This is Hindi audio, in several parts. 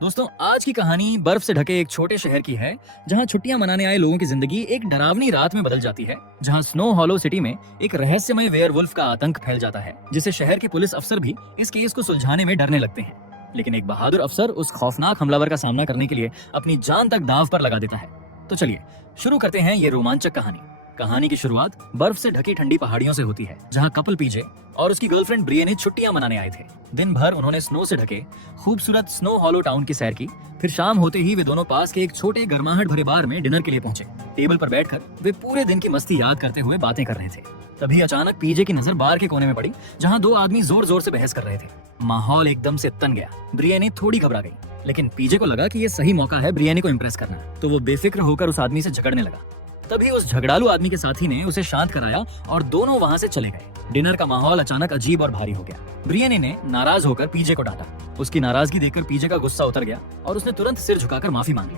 दोस्तों, आज की कहानी बर्फ से ढके एक छोटे शहर की है, जहां छुट्टियां मनाने आए लोगों की जिंदगी एक डरावनी रात में बदल जाती है, जहां स्नो हॉलो सिटी में एक रहस्यमय वेयरवुल्फ का आतंक फैल जाता है, जिसे शहर के पुलिस अफसर भी इस केस को सुलझाने में डरने लगते हैं। लेकिन एक बहादुर अफसर उस खौफनाक हमलावर का सामना करने के लिए अपनी जान तक दांव पर लगा देता है। तो चलिए शुरू करते हैं ये रोमांचक कहानी। कहानी की शुरुआत बर्फ से ढकी ठंडी पहाड़ियों से होती है, जहां कपल पीजे और उसकी गर्लफ्रेंड ब्रियनी छुट्टियां मनाने आए थे। दिन भर उन्होंने स्नो से ढके खूबसूरत स्नो हॉलो टाउन की सैर की। फिर शाम होते ही वे दोनों पास के एक छोटे गर्माहट भरे बार में डिनर के लिए पहुंचे। टेबल पर बैठकर वे पूरे दिन की मस्ती याद करते हुए बातें कर रहे थे। तभी अचानक पीजे की नजर बार के कोने में पड़ी, जहां दो आदमी जोर जोर से बहस कर रहे थे। माहौल एकदम से तन गया। ब्रियनी थोड़ी घबरा गई, लेकिन पीजे को लगा कि ये सही मौका है ब्रियनी को इम्प्रेस करना, तो वो बेफिक्र होकर उस आदमी से झगड़ने लगा। तभी उस झगड़ालू आदमी के साथी ने उसे शांत कराया और दोनों वहां से चले गए। डिनर का माहौल अचानक अजीब और भारी हो गया। ब्रियनी ने नाराज होकर पीजे को डांटा। उसकी नाराजगी देखकर पीजे का गुस्सा उतर गया और उसने तुरंत सिर झुकाकर माफी मांग ली।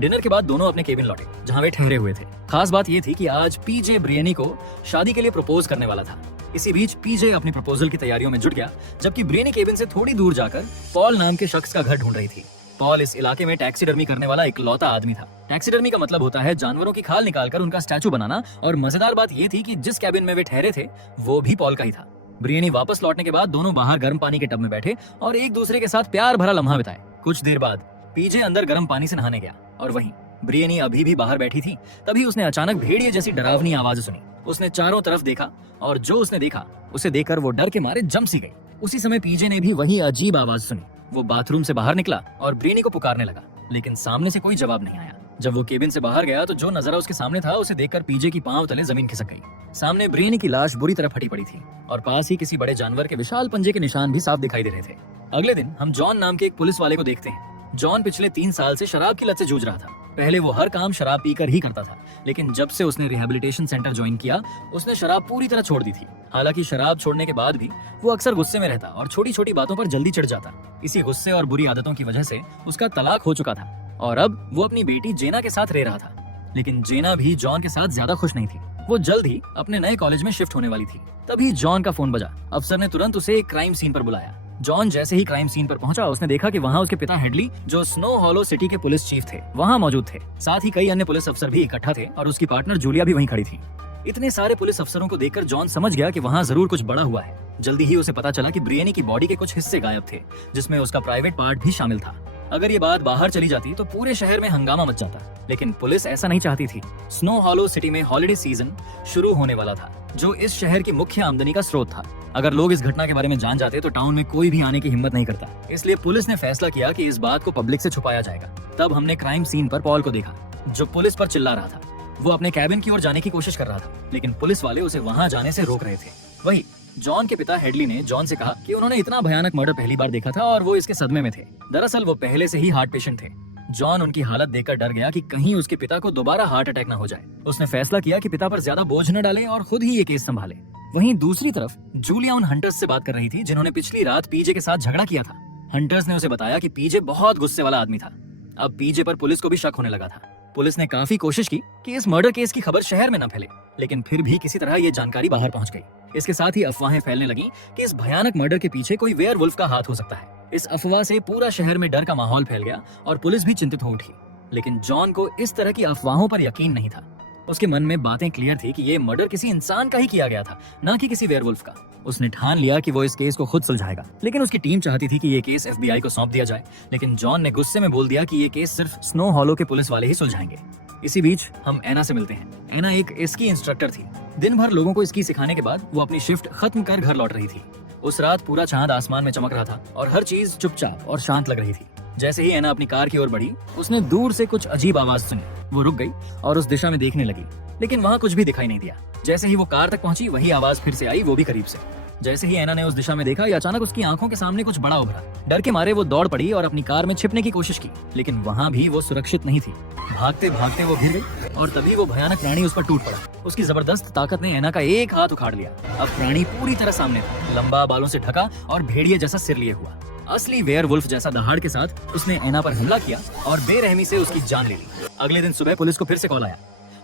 डिनर के बाद दोनों अपने केबिन लौटे, जहां वे ठहरे हुए थे। खास बात ये थी कि आज पीजे ब्रियनी को शादी के लिए प्रपोज करने वाला था। इसी बीच पीजे अपनी प्रपोजल की तैयारियों में जुट गया, जबकि ब्रियनी केबिन से थोड़ी दूर जाकर पॉल नाम के शख्स का घर ढूंढ रही थी। पॉल इस इलाके में टैक्सीडर्मी करने वाला इकलौता आदमी था। टैक्सीडर्मी का मतलब होता है जानवरों की खाल निकालकर उनका स्टैचू बनाना, और मजेदार बात ये थी कि जिस कैबिन में वे ठहरे थे वो भी पॉल का ही था। ब्रियनी वापस लौटने के बाद दोनों बाहर गर्म पानी के टब में बैठे और एक दूसरे के साथ प्यार भरा लम्हा बिताए। कुछ देर बाद पीजे अंदर गर्म पानी से नहाने गया और वहीं ब्रियनी अभी भी बाहर बैठी थी। तभी उसने अचानक भेड़िए जैसी डरावनी आवाज सुनी। उसने चारों तरफ देखा और जो उसने देखा उसे देखकर वो डर के मारे जम सी गई। उसी समय पीजे ने भी वही अजीब आवाज सुनी। वो बाथरूम से बाहर निकला और ब्रियनी को पुकारने लगा, लेकिन सामने से कोई जवाब नहीं आया। जब वो केबिन से बाहर गया तो जो नजारा उसके सामने था उसे देखकर पीजे की पांव तले जमीन खिसक गई। सामने ब्रियनी की लाश बुरी तरह फटी पड़ी थी और पास ही किसी बड़े जानवर के विशाल पंजे के निशान भी साफ दिखाई दे रहे थे। अगले दिन हम जॉन नाम के एक पुलिस वाले को देखते हैं। जॉन पिछले 3 साल से शराब की लत से जूझ रहा था। पहले वो हर काम शराब पीकर ही करता था, लेकिन जब से उसने रिहैबिलिटेशन सेंटर ज्वाइन किया, उसने शराब पूरी तरह छोड़ दी थी। हालांकि शराब छोड़ने के बाद भी वो अक्सर गुस्से में रहता और छोटी छोटी बातों पर जल्दी चिढ़ जाता। इसी गुस्से और बुरी आदतों की वजह से उसका तलाक हो चुका था और अब वो अपनी बेटी जेना के साथ रह रहा था। लेकिन जेना भी जॉन के साथ ज्यादा खुश नहीं थी। वो जल्द ही अपने नए कॉलेज में शिफ्ट होने वाली थी। तभी जॉन का फोन बजा। अफसर ने तुरंत उसे एक क्राइम सीन पर बुलाया। जॉन जैसे ही क्राइम सीन पर पहुंचा, उसने देखा कि वहां उसके पिता हेडली, जो स्नो हॉलो सिटी के पुलिस चीफ थे, वहां मौजूद थे। साथ ही कई अन्य पुलिस अफसर भी इकट्ठा थे और उसकी पार्टनर जूलिया भी वहीं खड़ी थी। इतने सारे पुलिस अफसरों को देखकर जॉन समझ गया कि वहां जरूर कुछ बड़ा हुआ है। जल्दी ही उसे पता चला कि ब्रियनी की बॉडी के कुछ हिस्से गायब थे, जिसमें उसका प्राइवेट पार्ट भी शामिल था। अगर ये बात बाहर चली जाती तो पूरे शहर में हंगामा मच जाता, लेकिन पुलिस ऐसा नहीं चाहती थी। स्नो हॉलो सिटी में हॉलिडे सीजन शुरू होने वाला था, जो इस शहर की मुख्य आमदनी का स्रोत था। अगर लोग इस घटना के बारे में जान जाते तो टाउन में कोई भी आने की हिम्मत नहीं करता। इसलिए पुलिस ने फैसला किया कि इस बात को पब्लिक से छुपाया जाएगा। तब हमने क्राइम सीन पर पॉल को देखा, जो पुलिस पर चिल्ला रहा था। वो अपने कैबिन की ओर जाने की कोशिश कर रहा था, लेकिन पुलिस वाले उसे वहां जाने से रोक रहे थे। वही जॉन के पिता हेडली ने जॉन से कहा कि उन्होंने इतना भयानक मर्डर पहली बार देखा था और वो इसके सदमे में थे। दरअसल वो पहले से ही हार्ट पेशेंट थे। जॉन उनकी हालत देखकर डर गया कि कहीं उसके पिता को दोबारा हार्ट अटैक न हो जाए। उसने फैसला किया कि पिता पर ज्यादा बोझ न डाले और खुद ही ये केस संभाले। वहीं दूसरी तरफ जूलिया उन हंटर्स से बात कर रही थी, जिन्होंने पिछली रात पीजे के साथ झगड़ा किया था। हंटर्स ने उसे बताया कि पीजे बहुत गुस्से वाला आदमी था। अब पीजे पर पुलिस को भी शक होने लगा था। पुलिस ने काफी कोशिश की कि इस मर्डर केस की खबर शहर में न फैले, लेकिन फिर भी किसी तरह ये जानकारी बाहर पहुंच गई। इसके साथ ही अफवाहें फैलने लगी कि इस भयानक मर्डर के पीछे कोई वेयरवुल्फ का हाथ हो सकता है। इस अफवाह से पूरा शहर में डर का माहौल फैल गया और पुलिस भी चिंतित हो उठी। लेकिन जॉन को इस तरह की अफवाहों पर यकीन नहीं था। उसके मन में बातें क्लियर थी कि ये मर्डर किसी इंसान का ही किया गया था, न कि किसी वेयरवुल्फ का। उसने ठान लिया कि वो इस केस को खुद सुलझाएगा, लेकिन उसकी टीम चाहती थी कि ये केस FBI को सौंप दिया जाए। लेकिन जॉन ने गुस्से में बोल दिया कि ये केस सिर्फ स्नो हॉलो के पुलिस वाले ही सुलझाएंगे। इसी बीच हम एना से मिलते हैं। एना एक स्की इंस्ट्रक्टर थी। दिन भर लोगों को स्की सिखाने के बाद वो अपनी शिफ्ट खत्म कर घर लौट रही थी। उस रात पूरा चांद आसमान में चमक रहा था और हर चीज चुपचाप और शांत लग रही थी। जैसे ही एना अपनी कार की ओर बढ़ी, उसने दूर से कुछ अजीब आवाज सुनी। वो रुक गई और उस दिशा में देखने लगी, लेकिन वहाँ कुछ भी दिखाई नहीं दिया। जैसे ही वो कार तक पहुंची, वही आवाज फिर से आई, वो भी करीब से। जैसे ही एना ने उस दिशा में देखा, अचानक उसकी आंखों के सामने कुछ बड़ा उभरा। डर के मारे वो दौड़ पड़ी और अपनी कार में छिपने की कोशिश की, लेकिन वहाँ भी वो सुरक्षित नहीं थी। भागते भागते वो गिर गई और तभी वो भयानक प्राणी उस पर टूट पड़ा। उसकी जबरदस्त ताकत ने एना का एक हाथ उखाड़ लिया। अब प्राणी पूरी तरह सामने था, लंबा, बालों से ढका और भेड़िए जैसा सिर लिए हुआ। असली वेयरवुल्फ जैसा दहाड़ के साथ उसने एना पर हमला किया और बेरहमी से उसकी जान ले ली। अगले दिन सुबह पुलिस को फिर से कॉल आया।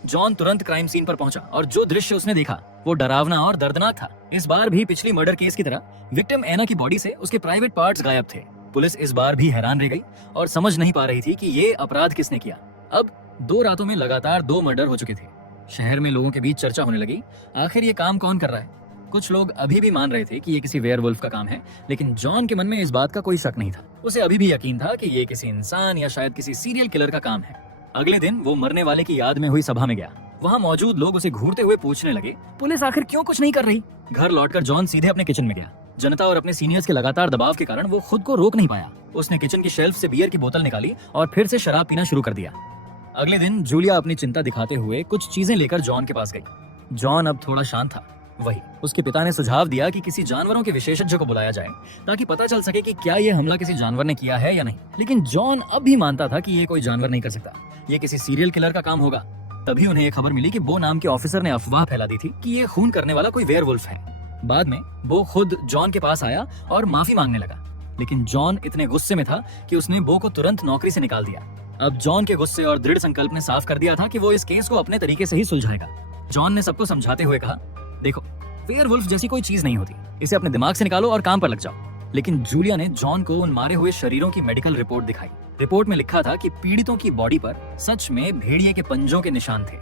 जॉन तुरंत क्राइम सीन पर पहुंचा और जो दृश्य उसने देखा वो डरावना और दर्दनाक था। इस बार भी पिछली मर्डर केस की तरह विक्टिम एना की बॉडी से उसके प्राइवेट पार्ट्स गायब थे। पुलिस इस बार भी हैरान रह गई और समझ नहीं पा रही थी कि ये अपराध किसने किया। अब 2 रातों में लगातार 2 मर्डर हो चुके थे। शहर में लोगों के बीच चर्चा होने लगी, आखिर ये काम कौन कर रहा है। कुछ लोग अभी भी मान रहे थे कि ये किसी वेयरवुल्फ का काम है, लेकिन जॉन के मन में इस बात का कोई शक नहीं था। उसे अभी भी यकीन था कि ये किसी इंसान या शायद किसी सीरियल किलर का काम है। अगले दिन वो मरने वाले की याद में हुई सभा में गया। वहाँ मौजूद लोग उसे घूरते हुए पूछने लगे, पुलिस आखिर क्यों कुछ नहीं कर रही। घर लौटकर जॉन सीधे अपने किचन में गया। जनता और अपने सीनियर्स के लगातार दबाव के कारण वो खुद को रोक नहीं पाया। उसने किचन की शेल्फ से बियर की बोतल निकाली और फिर से शराब पीना शुरू कर दिया। अगले दिन जूलिया अपनी चिंता दिखाते हुए कुछ चीजें लेकर जॉन के पास गई। जॉन अब थोड़ा शांत था। वही उसके पिता ने सुझाव दिया कि किसी जानवरों के विशेषज्ञ को बुलाया जाए ताकि पता चल सके कि क्या ये हमला किसी जानवर ने किया है या नहीं। लेकिन जॉन अब भी मानता था कि ये कोई जानवर नहीं कर सकता, ये किसी सीरियल किलर का काम होगा। तभी उन्हें ये खबर मिली कि बो नाम के ऑफिसर ने अफवाह फैला दी थी कि ये खून करने वाला कोई वेयरवुल्फ है। बाद में बो खुद जॉन के पास आया और माफी मांगने लगा, लेकिन जॉन इतने गुस्से में था कि उसने बो को तुरंत नौकरी से निकाल दिया। अब जॉन के गुस्से और दृढ़ संकल्प ने साफ कर दिया था कि वो इस केस को अपने तरीके से ही सुलझाएगा। जॉन ने सबको समझाते हुए कहा, देखो, वेयरवुल्फ जैसी कोई चीज नहीं होती, इसे अपने दिमाग से निकालो और काम पर लग जाओ। लेकिन जूलिया ने जॉन को उन मारे हुए शरीरों की मेडिकल रिपोर्ट दिखाई। रिपोर्ट में लिखा था कि पीड़ितों की बॉडी पर सच में भेड़िए के पंजों के निशान थे।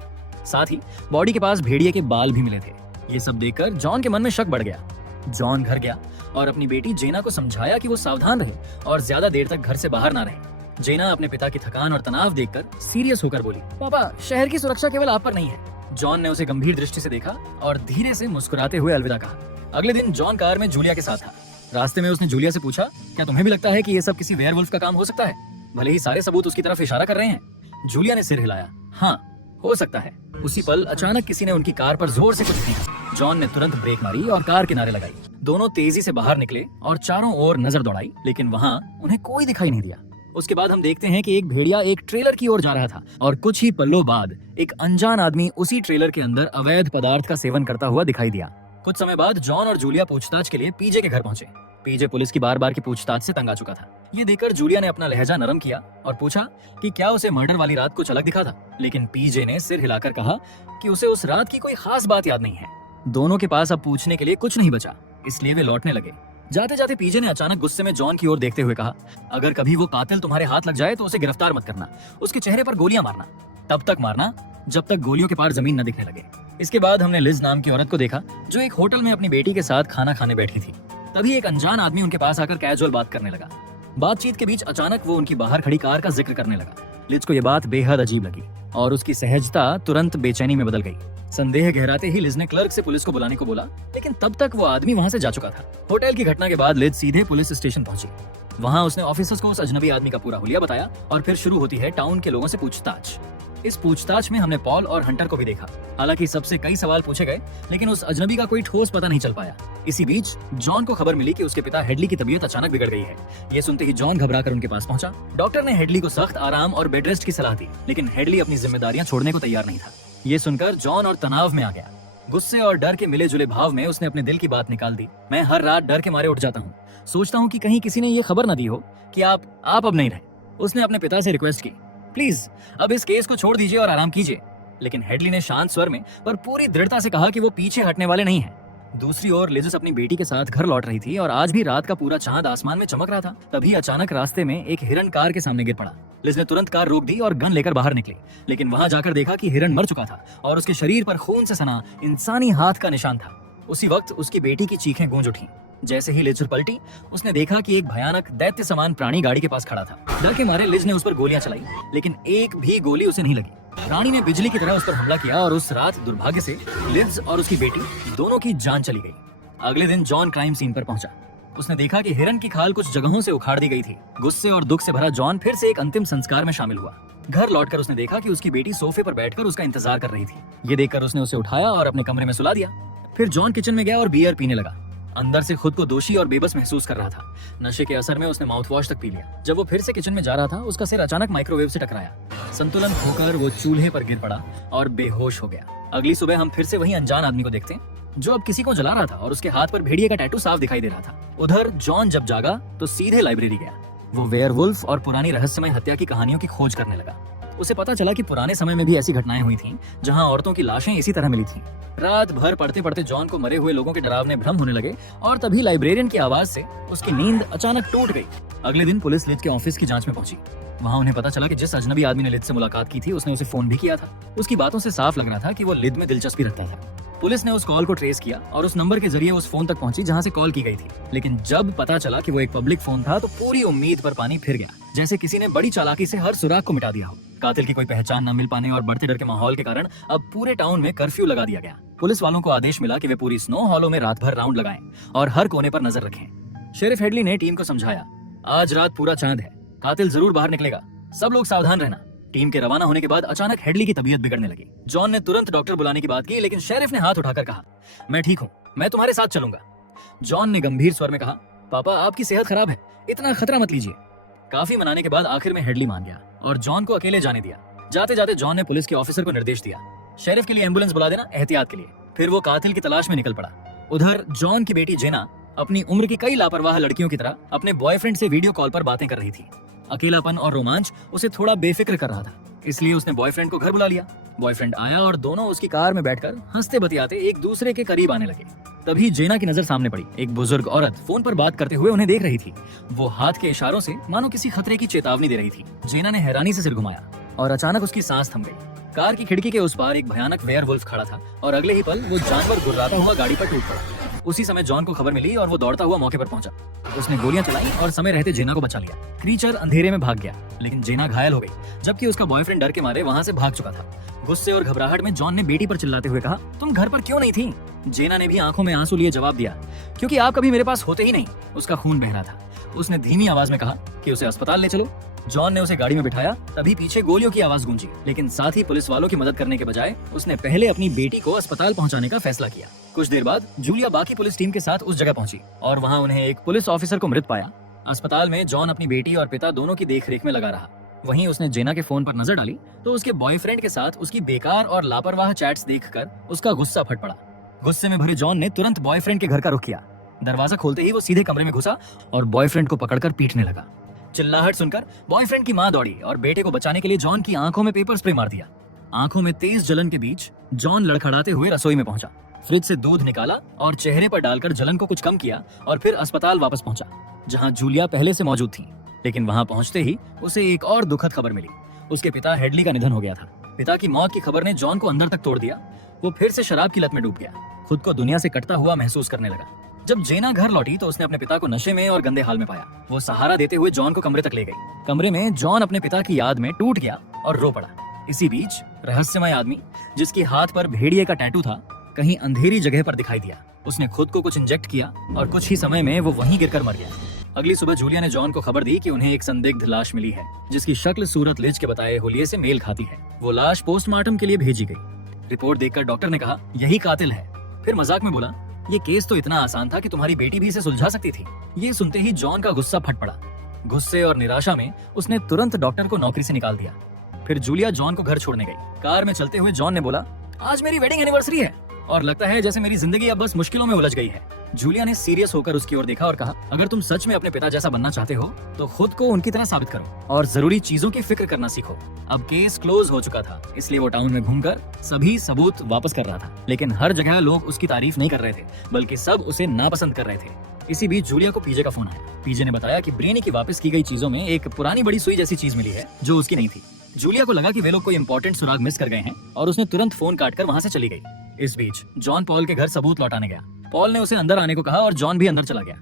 साथ ही बॉडी के पास भेड़िए के बाल भी मिले थे। ये सब देखकर जॉन के मन में शक बढ़ गया। जॉन घर गया और अपनी बेटी जेना को समझाया कि वो सावधान रहे और ज्यादा देर तक घर से बाहर ना रहे। जेना अपने पिता की थकान और तनाव देखकर सीरियस होकर बोली, पापा, शहर की सुरक्षा केवल आप पर नहीं है। जॉन ने उसे गंभीर दृष्टि से देखा और धीरे से मुस्कुराते हुए अलविदा कहा। अगले दिन जॉन कार में जूलिया के साथ था। रास्ते में उसने जूलिया से पूछा, क्या तुम्हें भी लगता है कि ये सब किसी वेयरवुल्फ का काम हो सकता है, भले ही सारे सबूत उसकी तरफ इशारा कर रहे हैं। जूलिया ने सिर हिलाया, हाँ, हो सकता है। उसी पल अचानक किसी ने उनकी कार पर जोर से कुछ फेंका। जॉन ने तुरंत ब्रेक मारी और कार किनारे लगाई। दोनों तेजी से बाहर निकले और चारों ओर नजर दौड़ाई, लेकिन वहाँ उन्हें कोई दिखाई नहीं दिया। उसके बाद हम देखते हैं कि एक भेड़िया एक ट्रेलर की ओर जा रहा था और कुछ ही पलों बाद एक अनजान आदमी उसी ट्रेलर के अंदर अवैध पदार्थ का सेवन करता हुआ दिखाई दिया। कुछ समय बाद जॉन और जूलिया पूछताछ के लिए पीजे के घर पहुंचे। पीजे पुलिस की बार बार की पूछताछ से तंग आ चुका था। ये देखकर जूलिया ने अपना लहजा नरम किया और पूछा कि क्या उसे मर्डर वाली रात कुछ अलग दिखा था। लेकिन पीजे ने सिर हिलाकर कहा कि उसे उस रात की कोई खास बात याद नहीं है। दोनों के पास अब पूछने के लिए कुछ नहीं बचा, इसलिए वे लौटने लगे। जाते जाते पीजे ने अचानक गुस्से में जॉन की ओर देखते हुए कहा, अगर कभी वो कातिल तुम्हारे हाथ लग जाए तो उसे गिरफ्तार मत करना, उसके चेहरे पर गोलियां मारना, तब तक मारना जब तक गोलियों के पार जमीन न दिखने लगे। इसके बाद हमने लिज नाम की औरत को देखा जो एक होटल में अपनी बेटी के साथ खाना खाने बैठी थी। तभी एक अनजान आदमी उनके पास आकर कैजुअल बात करने लगा। बातचीत के बीच अचानक वो उनकी बाहर खड़ी कार का जिक्र करने लगा। लिज को ये बात बेहद अजीब लगी और उसकी सहजता तुरंत बेचैनी में बदल गई। संदेह गहराते ही लिज ने क्लर्क से पुलिस को बुलाने को बोला, लेकिन तब तक वो आदमी वहाँ से जा चुका था। होटल की घटना के बाद लिज सीधे पुलिस स्टेशन पहुंची। वहाँ उसने ऑफिसर्स को उस अजनबी आदमी का पूरा हुलिया बताया और फिर शुरू होती है टाउन के लोगों से पूछताछ। इस पूछताछ में हमने पॉल और हंटर को भी देखा। हालांकि सबसे कई सवाल पूछे गए, लेकिन उस अजनबी का कोई ठोस पता नहीं चल पाया। इसी बीच जॉन को खबर मिली कि उसके पिता हेडली की तबीयत अचानक बिगड़ गई है। ये सुनते ही जॉन घबराकर उनके पास पहुंचा। डॉक्टर ने हेडली को सख्त आराम और बेड रेस्ट की सलाह दी, लेकिन हेडली अपनी जिम्मेदारियां छोड़ने को तैयार नहीं था। ये सुनकर जॉन और तनाव में आ गया। गुस्से और डर के मिले जुले भाव में उसने अपने दिल की बात निकाल दी। मैं हर रात डर के मारे उठ जाता हूँ, सोचता हूँ कि कहीं किसी ने ये खबर न दी हो कि आप अब नहीं रहे। उसने अपने पिता से रिक्वेस्ट की, प्लीज अब इस केस को छोड़ दीजिए और आराम कीजिए। लेकिन हेडली ने शांत स्वर में पर पूरी दृढ़ता से कहा कि वो पीछे हटने वाले नहीं हैं। दूसरी ओर लिज अपनी बेटी के साथ घर लौट रही थी और आज भी रात का पूरा चांद आसमान में चमक रहा था। तभी अचानक रास्ते में एक हिरन कार के सामने गिर पड़ा। लिज ने तुरंत कार रोक दी और गन लेकर बाहर निकली, लेकिन वहां जाकर देखा कि हिरन मर चुका था और उसके शरीर पर खून से सना इंसानी हाथ का निशान था। उसी वक्त उसकी बेटी की चीखें गूंज उठी। जैसे ही लिज पलटी, उसने देखा कि एक भयानक दैत्य समान प्राणी गाड़ी के पास खड़ा था। डर के मारे लिज ने उस पर गोलियां चलाई, लेकिन एक भी गोली उसे नहीं लगी। प्राणी ने बिजली की तरह उस पर हमला किया और उस रात दुर्भाग्य से लिज और उसकी बेटी दोनों की जान चली गई। अगले दिन जॉन क्राइम सीन पर पहुंचा। उसने देखा कि हिरन की खाल कुछ जगहों से उखाड़ दी गई थी। गुस्से और दुख से भरा जॉन फिर से एक अंतिम संस्कार में शामिल हुआ। घर लौटकर उसने देखा कि उसकी बेटी सोफे पर बैठकर उसका इंतजार कर रही थी। ये देखकर उसने उसे उठाया और अपने कमरे में सुला दिया। फिर जॉन किचन में गया और बियर पीने लगा। अंदर से खुद को दोषी और बेबस महसूस कर रहा था। नशे के असर में उसने माउथ वॉश तक पी लिया। जब वो फिर से किचन में जा रहा था, उसका सिर अचानक माइक्रोवेव से टकराया। संतुलन खोकर वो चूल्हे पर गिर पड़ा और बेहोश हो गया। अगली सुबह हम फिर से वही अनजान आदमी को देखते हैं जो अब किसी को जला रहा था और उसके हाथ पर भेड़िए का टैटू साफ दिखाई दे रहा था। उधर जॉन जब जागा तो सीधे लाइब्रेरी गया। वो वेयरवुल्फ और पुरानी रहस्यमय हत्या की कहानियों की खोज करने लगा। उसे पता चला कि पुराने समय में भी ऐसी घटनाएं हुई थीं, जहां औरतों की लाशें इसी तरह मिली थीं। रात भर पढ़ते पढ़ते जॉन को मरे हुए लोगों के डरावने भ्रम होने लगे और तभी लाइब्रेरियन की आवाज से उसकी नींद अचानक टूट गई। अगले दिन पुलिस लिज के ऑफिस की जांच में पहुंची। वहां उन्हें पता चला कि जिस अजनबी आदमी ने लिज से मुलाकात की थी उसने उसे फोन भी किया था। उसकी बातों से साफ लग रहा था कि वो लिज में दिलचस्पी रखता था। पुलिस ने उस कॉल को ट्रेस किया और उस नंबर के जरिए उस फोन तक पहुंची जहां से कॉल की गई थी। लेकिन जब पता चला कि वो एक पब्लिक फोन था तो पूरी उम्मीद पर पानी फिर गया, जैसे किसी ने बड़ी चालाकी से हर सुराग को मिटा दिया हो। कातिल की कोई पहचान न मिल पाने और बढ़ते डर के माहौल के कारण अब पूरे टाउन में कर्फ्यू लगा दिया गया। पुलिस वालों को आदेश मिला कि वे पूरी स्नो हॉलो में रात भर राउंड लगाएं और हर कोने पर नजर रखें। शेरिफ हेडली ने टीम को समझाया, आज रात पूरा चांद है, कातिल जरूर बाहर निकलेगा, सब लोग सावधान रहना। टीम के रवाना होने के बाद अचानक हेडली की तबीयत बिगड़ने लगी। जॉन ने तुरंत डॉक्टर बुलाने की बात की, लेकिन शेरिफ ने हाथ उठाकर कहा, मैं ठीक हूँ, मैं तुम्हारे साथ चलूंगा। जॉन ने गंभीर स्वर में कहा, पापा आपकी सेहत खराब है, इतना खतरा मत लीजिए। काफी मनाने के बाद आखिर में हेडली मान गया और जॉन को अकेले जाने दिया। जाते जाते जॉन ने पुलिस के ऑफिसर को निर्देश दिया, शेरिफ के लिए एम्बुलेंस बुला देना एहतियात के लिए। फिर वो कातिल की तलाश में निकल पड़ा। उधर जॉन की बेटी जेना अपनी उम्र की कई लापरवाह लड़कियों की तरह अपने बॉयफ्रेंड से वीडियो कॉल पर बातें कर रही थी। अकेलापन और रोमांच उसे थोड़ा बेफिक्र कर रहा था, इसलिए उसने बॉयफ्रेंड को घर बुला लिया। बॉयफ्रेंड आया और दोनों उसकी कार में बैठकर हंसते बतियाते एक दूसरे के करीब आने लगे। तभी जेना की नजर सामने पड़ी। एक बुजुर्ग औरत फोन पर बात करते हुए उन्हें देख रही थी। वो हाथ के इशारों से मानो किसी खतरे की चेतावनी दे रही थी। जेना ने हैरानी से सिर घुमाया और अचानक उसकी सांस थम गई। कार की खिड़की के उस पार एक भयानक वेयरवुल्फ खड़ा था और अगले ही पल वो जानवर गुर्राता हुआ गाड़ी पर टूट पड़ा। उसी समय जॉन को खबर मिली और वो दौड़ता हुआ मौके पर पहुंचा। उसने गोलियां चलाई और समय रहते जेना को बचा लिया। क्रीचर अंधेरे में भाग गया, लेकिन जेना घायल हो गई, जबकि उसका बॉयफ्रेंड डर के मारे वहां से भाग चुका था। गुस्से और घबराहट में जॉन ने बेटी पर चिल्लाते हुए कहा, तुम घर पर क्यों नहीं थी? जेना ने भी आंखों में आंसू लिए जवाब दिया, क्योंकि आप कभी मेरे पास होते ही नहीं। उसका खून बह रहा था। उसने धीमी आवाज में कहा कि उसे अस्पताल ले चलो। जॉन ने उसे गाड़ी में बिठाया। तभी पीछे गोलियों की आवाज गूंजी, लेकिन साथ ही पुलिस वालों की मदद करने के बजाय उसने पहले अपनी बेटी को अस्पताल पहुंचाने का फैसला किया। कुछ देर बाद जूलिया बाकी पुलिस टीम के साथ उस जगह पहुंची और वहां उन्हें एक पुलिस ऑफिसर को मृत पाया। अस्पताल में जॉन अपनी बेटी और पिता दोनों की देखरेख में लगा रहा। वहीं उसने जेना के फोन पर नजर डाली तो उसके बॉयफ्रेंड के साथ उसकी बेकार और लापरवाह चैट्स देखकर उसका गुस्सा फट पड़ा। गुस्से में भरे जॉन ने तुरंत बॉयफ्रेंड के घर का रुख किया। दरवाजा खोलते ही वो सीधे कमरे में घुसा और बॉयफ्रेंड को पकड़कर पीटने लगा। चिल्लाहट सुनकर बॉयफ्रेंड की मां दौड़ी और बेटे को बचाने के लिए जॉन की आंखों में पेपर स्प्रे मार दिया। आंखों में तेज जलन के बीच जॉन लड़खड़ाते हुए रसोई में पहुंचा। फ्रिज से दूध निकाला और चेहरे पर डालकर जलन को कुछ कम किया और फिर अस्पताल वापस पहुंचा, जहां जूलिया पहले से मौजूद थी। लेकिन वहां पहुंचते ही उसे एक और दुखद खबर मिली। उसके पिता हेडली का निधन हो गया था। पिता की मौत की खबर ने जॉन को अंदर तक तोड़ दिया। वो फिर से शराब की लत में डूब गया, खुद को दुनिया से कटता हुआ महसूस करने लगा। जब जेना घर लौटी तो उसने अपने पिता को नशे में और गंदे हाल में पाया। वो सहारा देते हुए जॉन को कमरे तक ले गई। कमरे में जॉन अपने पिता की याद में टूट गया और रो पड़ा। इसी बीच रहस्यमय आदमी, जिसके हाथ पर भेड़िए का टैटू था, कहीं अंधेरी जगह पर दिखाई दिया। उसने खुद को कुछ इंजेक्ट किया और कुछ ही समय में वो वहीं गिरकर मर गया। अगली सुबह जूलिया ने जॉन को खबर दी कि उन्हें एक संदिग्ध लाश मिली है, जिसकी शक्ल सूरत लिज के बताए हुलिये से मेल खाती है। वो लाश पोस्टमार्टम के लिए भेजी गई। रिपोर्ट देखकर डॉक्टर ने कहा, यही कातिल है। फिर मजाक में बोला, ये केस तो इतना आसान था कि तुम्हारी बेटी भी इसे सुलझा सकती थी। ये सुनते ही जॉन का गुस्सा फट पड़ा। गुस्से और निराशा में उसने तुरंत डॉक्टर को नौकरी से निकाल दिया। फिर जूलिया जॉन को घर छोड़ने गई। कार में चलते हुए जॉन ने बोला, आज मेरी वेडिंग एनिवर्सरी है और लगता है जैसे मेरी जिंदगी अब बस मुश्किलों में उलझ गई है। जूलिया ने सीरियस होकर उसकी ओर देखा और कहा, अगर तुम सच में अपने पिता जैसा बनना चाहते हो तो खुद को उनकी तरह साबित करो और जरूरी चीजों की फिक्र करना सीखो। अब केस क्लोज हो चुका था, इसलिए वो टाउन में घूमकर सभी सबूत वापस कर रहा था। लेकिन हर जगह लोग उसकी तारीफ नहीं कर रहे थे, बल्कि सब उसे नापसंद कर रहे थे। इसी बीच जूलिया को पीजे का फोन आया। पीजे ने बताया कि ब्रेनी की वापस की गई चीजों में एक पुरानी बड़ी सुई जैसी चीज मिली है जो उसकी नहीं थी। जूलिया को लगा कि वे लोग कोई इंपॉर्टेंट सुराग मिस कर गए हैं और उसने तुरंत फोन काटकर वहां से चली गई। इस बीच जॉन पॉल के घर सबूत लौटाने गया। पॉल ने उसे अंदर आने को कहा और जॉन भी अंदर चला गया।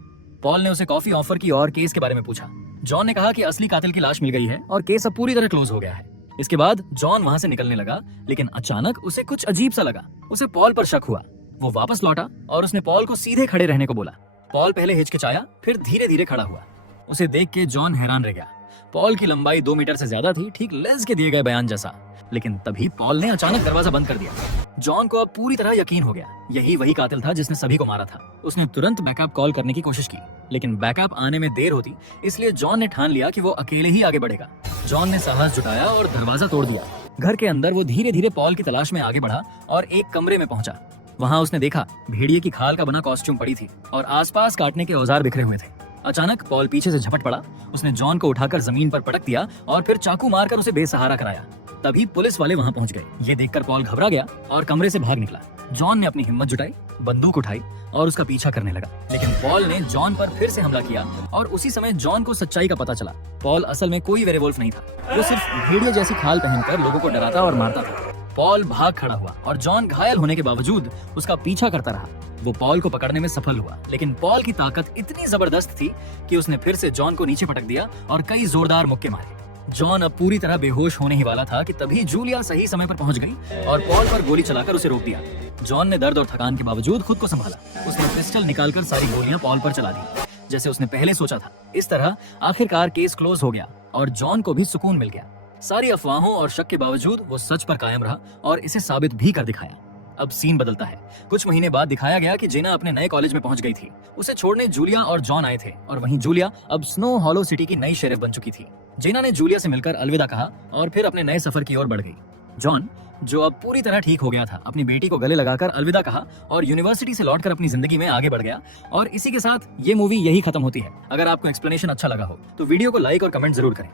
पॉल ने उसे कॉफी ऑफर की और केस के बारे में पूछा। जॉन ने कहा कि असली कातिल की लाश मिल गई है और केस अब पूरी तरह क्लोज हो गया है। इसके बाद जॉन वहां से निकलने लगा, लेकिन अचानक उसे कुछ अजीब सा लगा। उसे पॉल पर शक हुआ। वो वापस लौटा और उसने पॉल को सीधे खड़े रहने को बोला। पॉल पहले हिचकिचाया, फिर धीरे धीरे खड़ा हुआ। उसे देख के जॉन हैरान रह गया। पॉल की लंबाई 2 मीटर से ज्यादा थी, ठीक लेज के दिए गए बयान जैसा। लेकिन तभी पॉल ने अचानक दरवाजा बंद कर दिया। जॉन को अब पूरी तरह यकीन हो गया, यही वही कातिल था जिसने सभी को मारा था। उसने तुरंत बैकअप कॉल करने की कोशिश की, लेकिन बैकअप आने में देर होती, इसलिए जॉन ने ठान लिया कि वो अकेले ही आगे बढ़ेगा। जॉन ने साहस जुटाया और दरवाजा तोड़ दिया। घर के अंदर वो धीरे धीरे पॉल की तलाश में आगे बढ़ा और एक कमरे में पहुंचा। वहां उसने देखा भेड़िए की खाल का बना कॉस्ट्यूम पड़ी थी और आसपास काटने के औजार बिखरे हुए थे। अचानक पॉल पीछे से झपट पड़ा। उसने जॉन को उठाकर जमीन पर पटक दिया और फिर चाकू मारकर उसे बेसहारा कराया। तभी पुलिस वाले वहां पहुंच गए। ये देखकर पॉल घबरा गया और कमरे से भाग निकला। जॉन ने अपनी हिम्मत जुटाई, बंदूक उठाई और उसका पीछा करने लगा, लेकिन पॉल ने जॉन पर फिर से हमला किया और उसी समय जॉन को सच्चाई का पता चला। पॉल असल में कोई वेयरवुल्फ नहीं था, वो सिर्फ भेड़िए जैसी खाल पहनकर लोगों को डराता और मारता था। पॉल भाग खड़ा हुआ और जॉन घायल होने के बावजूद उसका पीछा करता रहा। वो पॉल को पकड़ने में सफल हुआ, लेकिन पॉल की ताकत इतनी जबरदस्त थी कि उसने फिर से जॉन को नीचे पटक दिया और कई जोरदार मुक्के मारे। जॉन अब पूरी तरह बेहोश होने ही वाला था कि तभी जूलिया सही समय पर पहुंच गई और पॉल पर गोली चलाकर उसे रोक दिया। जॉन ने दर्द और थकान के बावजूद खुद को संभाला। उसने पिस्टल निकालकर सारी गोलियां पॉल पर चला दी, जैसे उसने पहले सोचा था। इस तरह आखिरकार केस क्लोज हो गया और जॉन को भी सुकून मिल गया। सारी अफवाहों और शक के बावजूद वो सच पर कायम रहा और इसे साबित भी कर दिखाया। अब सीन बदलता है। कुछ महीने बाद दिखाया गया कि जेना अपने नए कॉलेज में पहुंच गई थी। उसे छोड़ने जूलिया और जॉन आए थे और वहीं जूलिया अब स्नो हॉलो सिटी की नई शेरिफ बन चुकी थी। जेना ने जूलिया से मिलकर अलविदा कहा और फिर अपने नए सफर की ओर बढ़ गई। जॉन, जो अब पूरी तरह ठीक हो गया था, अपनी बेटी को गले लगाकर अलविदा कहा और यूनिवर्सिटी से लौटकर अपनी जिंदगी में आगे बढ़ गया। और इसी के साथ ये मूवी यही खत्म होती है। अगर आपको एक्सप्लेनेशन अच्छा लगा हो तो वीडियो को लाइक और कमेंट जरूर करें।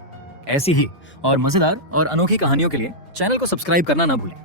ऐसी ही और मजेदार और अनोखी कहानियों के लिए चैनल को सब्सक्राइब करना ना भूलें।